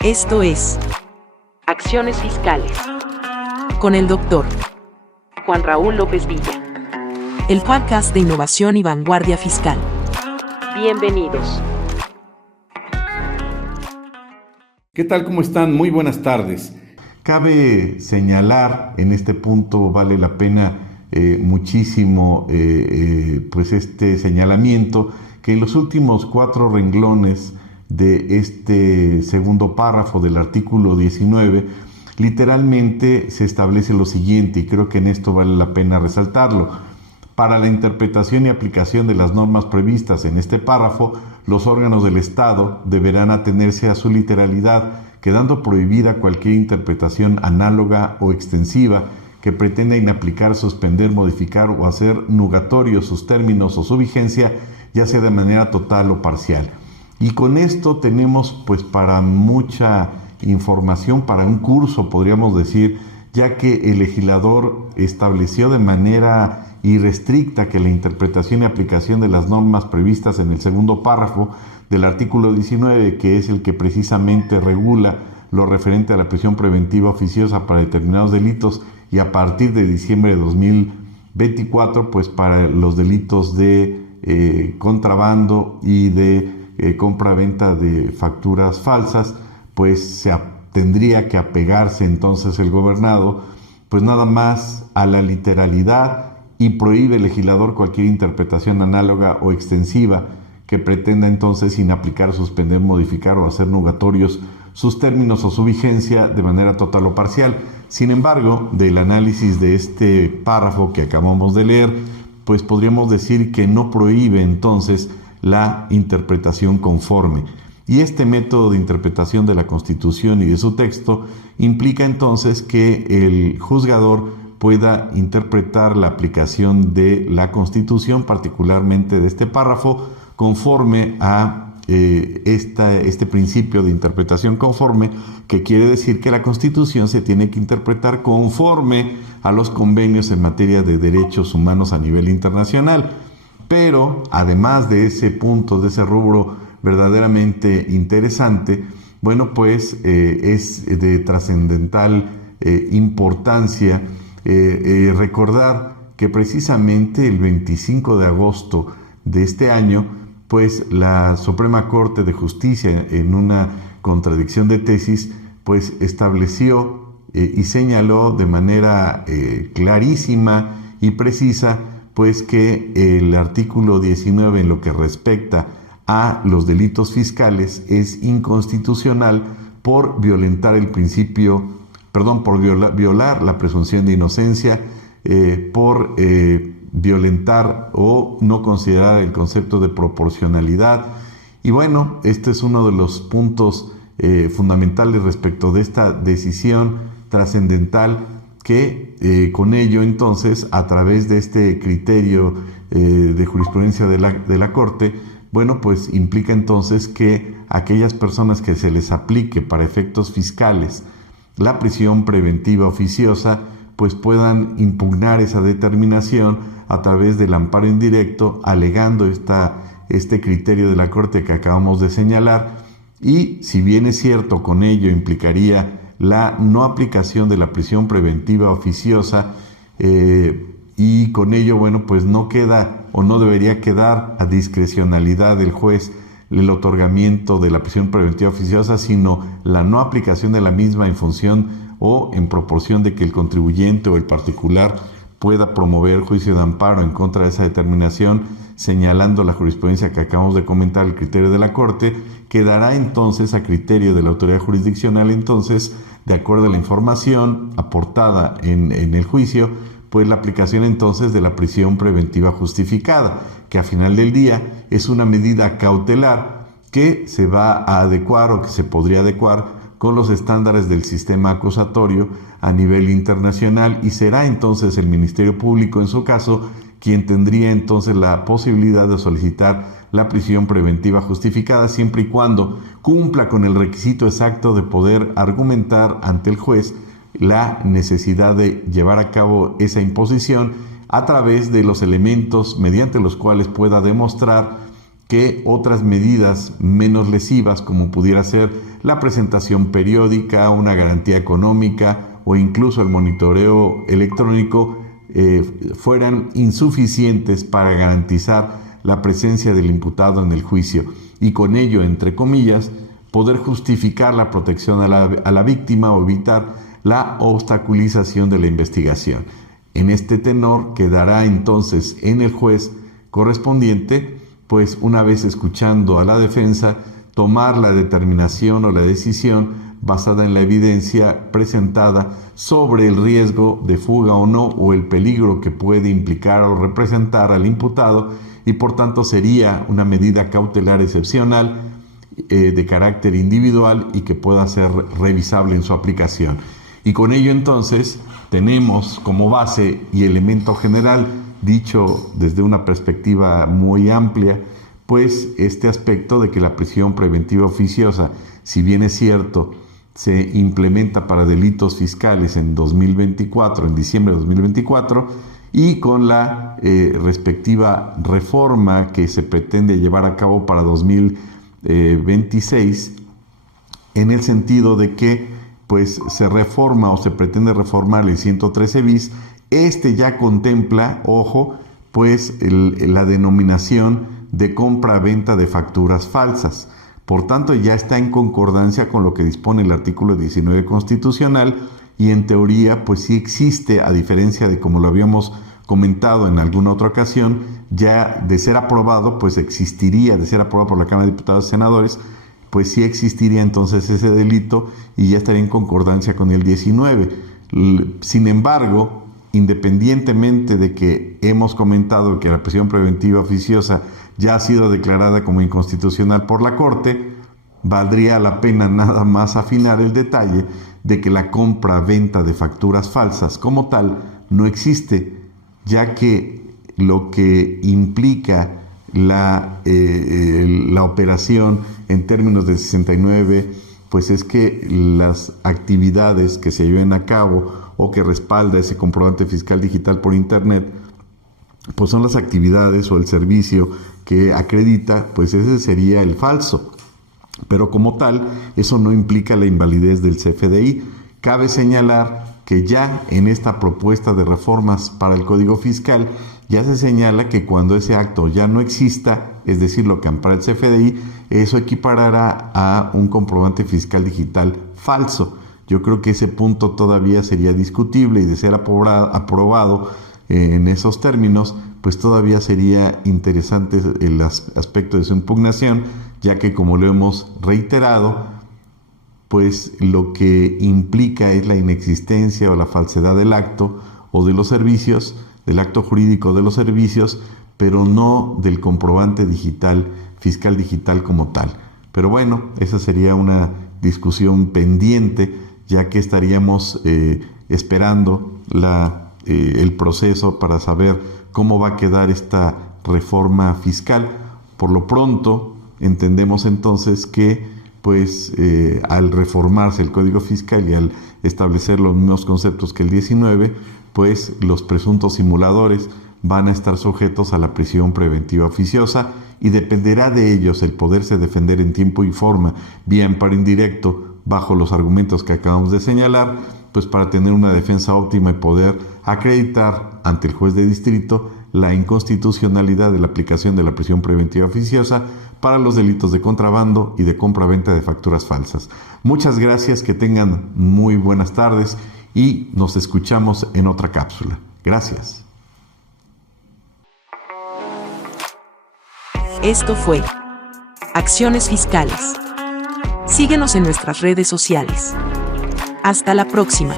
Esto es Acciones Fiscales con el Dr. Juan Raúl López Villa. El podcast de innovación y vanguardia fiscal. Bienvenidos. ¿Qué tal? ¿Cómo están? Muy buenas tardes. Cabe señalar, en este punto vale la pena muchísimo pues este señalamiento, que en los últimos 4 renglones de este segundo párrafo del artículo 19, literalmente se establece lo siguiente, y creo que en esto vale la pena resaltarlo. Para la interpretación y aplicación de las normas previstas en este párrafo, los órganos del Estado deberán atenerse a su literalidad, quedando prohibida cualquier interpretación análoga o extensiva que pretenda inaplicar, suspender, modificar o hacer nugatorios sus términos o su vigencia, ya sea de manera total o parcial. Y con esto tenemos pues para mucha información, para un curso podríamos decir, ya que el legislador estableció de manera irrestricta que la interpretación y aplicación de las normas previstas en el segundo párrafo del artículo 19, que es el que precisamente regula lo referente a la prisión preventiva oficiosa para determinados delitos, y a partir de diciembre de 2024, pues para los delitos de contrabando y de compra-venta de facturas falsas, pues tendría que apegarse entonces el gobernado pues nada más a la literalidad, y prohíbe el legislador cualquier interpretación análoga o extensiva que pretenda entonces inaplicar, suspender, modificar o hacer nugatorios sus términos o su vigencia de manera total o parcial. Sin embargo, del análisis de este párrafo que acabamos de leer, pues podríamos decir que no prohíbe entonces la interpretación conforme. Y este método de interpretación de la Constitución y de su texto implica entonces que el juzgador pueda interpretar la aplicación de la Constitución, particularmente de este párrafo, conforme a este principio de interpretación conforme, que quiere decir que la Constitución se tiene que interpretar conforme a los convenios en materia de derechos humanos a nivel internacional. Pero además de ese punto, de ese rubro verdaderamente interesante, bueno, pues es de trascendental importancia recordar que precisamente el 25 de agosto de este año, pues la Suprema Corte de Justicia, en una contradicción de tesis, pues estableció y señaló de manera clarísima y precisa pues que el artículo 19 en lo que respecta a los delitos fiscales es inconstitucional por violentar el principio, por violar la presunción de inocencia, por violentar o no considerar el concepto de proporcionalidad. Y bueno, este es uno de los puntos fundamentales respecto de esta decisión trascendental, que con ello entonces, a través de este criterio de jurisprudencia de la Corte, bueno, pues implica entonces que aquellas personas que se les aplique para efectos fiscales la prisión preventiva oficiosa, pues puedan impugnar esa determinación a través del amparo indirecto, alegando este criterio de la Corte que acabamos de señalar. Y si bien es cierto, con ello implicaría la no aplicación de la prisión preventiva oficiosa, y con ello, bueno, pues no queda o no debería quedar a discrecionalidad del juez el otorgamiento de la prisión preventiva oficiosa, sino la no aplicación de la misma en función o en proporción de que el contribuyente o el particular pueda promover juicio de amparo en contra de esa determinación, señalando la jurisprudencia que acabamos de comentar, el criterio de la Corte, quedará entonces a criterio de la autoridad jurisdiccional, entonces, de acuerdo a la información aportada en el juicio, pues la aplicación entonces de la prisión preventiva justificada, que a final del día es una medida cautelar que se va a adecuar o que se podría adecuar con los estándares del sistema acusatorio a nivel internacional, y será entonces el Ministerio Público en su caso quien tendría entonces la posibilidad de solicitar la prisión preventiva justificada, siempre y cuando cumpla con el requisito exacto de poder argumentar ante el juez la necesidad de llevar a cabo esa imposición a través de los elementos mediante los cuales pueda demostrar que otras medidas menos lesivas, como pudiera ser la presentación periódica, una garantía económica o incluso el monitoreo electrónico, fueran insuficientes para garantizar la presencia del imputado en el juicio y con ello, entre comillas, poder justificar la protección a la víctima o evitar la obstaculización de la investigación. En este tenor quedará entonces en el juez correspondiente, pues una vez escuchando a la defensa, tomar la determinación o la decisión basada en la evidencia presentada sobre el riesgo de fuga o no, o el peligro que puede implicar o representar al imputado, y por tanto sería una medida cautelar excepcional de carácter individual y que pueda ser revisable en su aplicación. Y con ello entonces tenemos como base y elemento general, dicho desde una perspectiva muy amplia, pues este aspecto de que la prisión preventiva oficiosa, si bien es cierto, se implementa para delitos fiscales en 2024, en diciembre de 2024, y con la respectiva reforma que se pretende llevar a cabo para 2026, en el sentido de que pues se reforma o se pretende reformar el 113 bis. Este ya contempla, ojo, pues la denominación de compra-venta de facturas falsas. Por tanto, ya está en concordancia con lo que dispone el artículo 19 constitucional y en teoría, pues sí existe, a diferencia de como lo habíamos comentado en alguna otra ocasión, ya de ser aprobado, pues existiría, de ser aprobado por la Cámara de Diputados y Senadores, pues sí existiría entonces ese delito y ya estaría en concordancia con el 19. Sin embargo, independientemente de que hemos comentado que la prisión preventiva oficiosa ya ha sido declarada como inconstitucional por la Corte, valdría la pena nada más afinar el detalle de que la compra-venta de facturas falsas como tal no existe, ya que lo que implica la operación en términos de 69, pues es que las actividades que se lleven a cabo o que respalda ese comprobante fiscal digital por internet, pues son las actividades o el servicio que acredita, pues ese sería el falso. Pero como tal, eso no implica la invalidez del CFDI. Cabe señalar que ya en esta propuesta de reformas para el Código Fiscal ya se señala que cuando ese acto ya no exista, es decir, lo que ampara el CFDI, eso equiparará a un comprobante fiscal digital falso. Yo creo que ese punto todavía sería discutible y de ser aprobado en esos términos, pues todavía sería interesante el aspecto de su impugnación, ya que como lo hemos reiterado, pues lo que implica es la inexistencia o la falsedad del acto o de los servicios, del acto jurídico de los servicios, pero no del comprobante digital, fiscal digital como tal. Pero bueno, esa sería una discusión pendiente, ya que estaríamos esperando el proceso para saber cómo va a quedar esta reforma fiscal. Por lo pronto, entendemos entonces que pues al reformarse el Código Fiscal y al establecer los mismos conceptos que el 19, pues los presuntos simuladores van a estar sujetos a la prisión preventiva oficiosa y dependerá de ellos el poderse defender en tiempo y forma, vía amparo indirecto, bajo los argumentos que acabamos de señalar, pues para tener una defensa óptima y poder acreditar ante el juez de distrito la inconstitucionalidad de la aplicación de la prisión preventiva oficiosa para los delitos de contrabando y de compra-venta de facturas falsas. Muchas gracias, que tengan muy buenas tardes y nos escuchamos en otra cápsula. Gracias. Esto fue Acciones Fiscales. Síguenos en nuestras redes sociales. Hasta la próxima.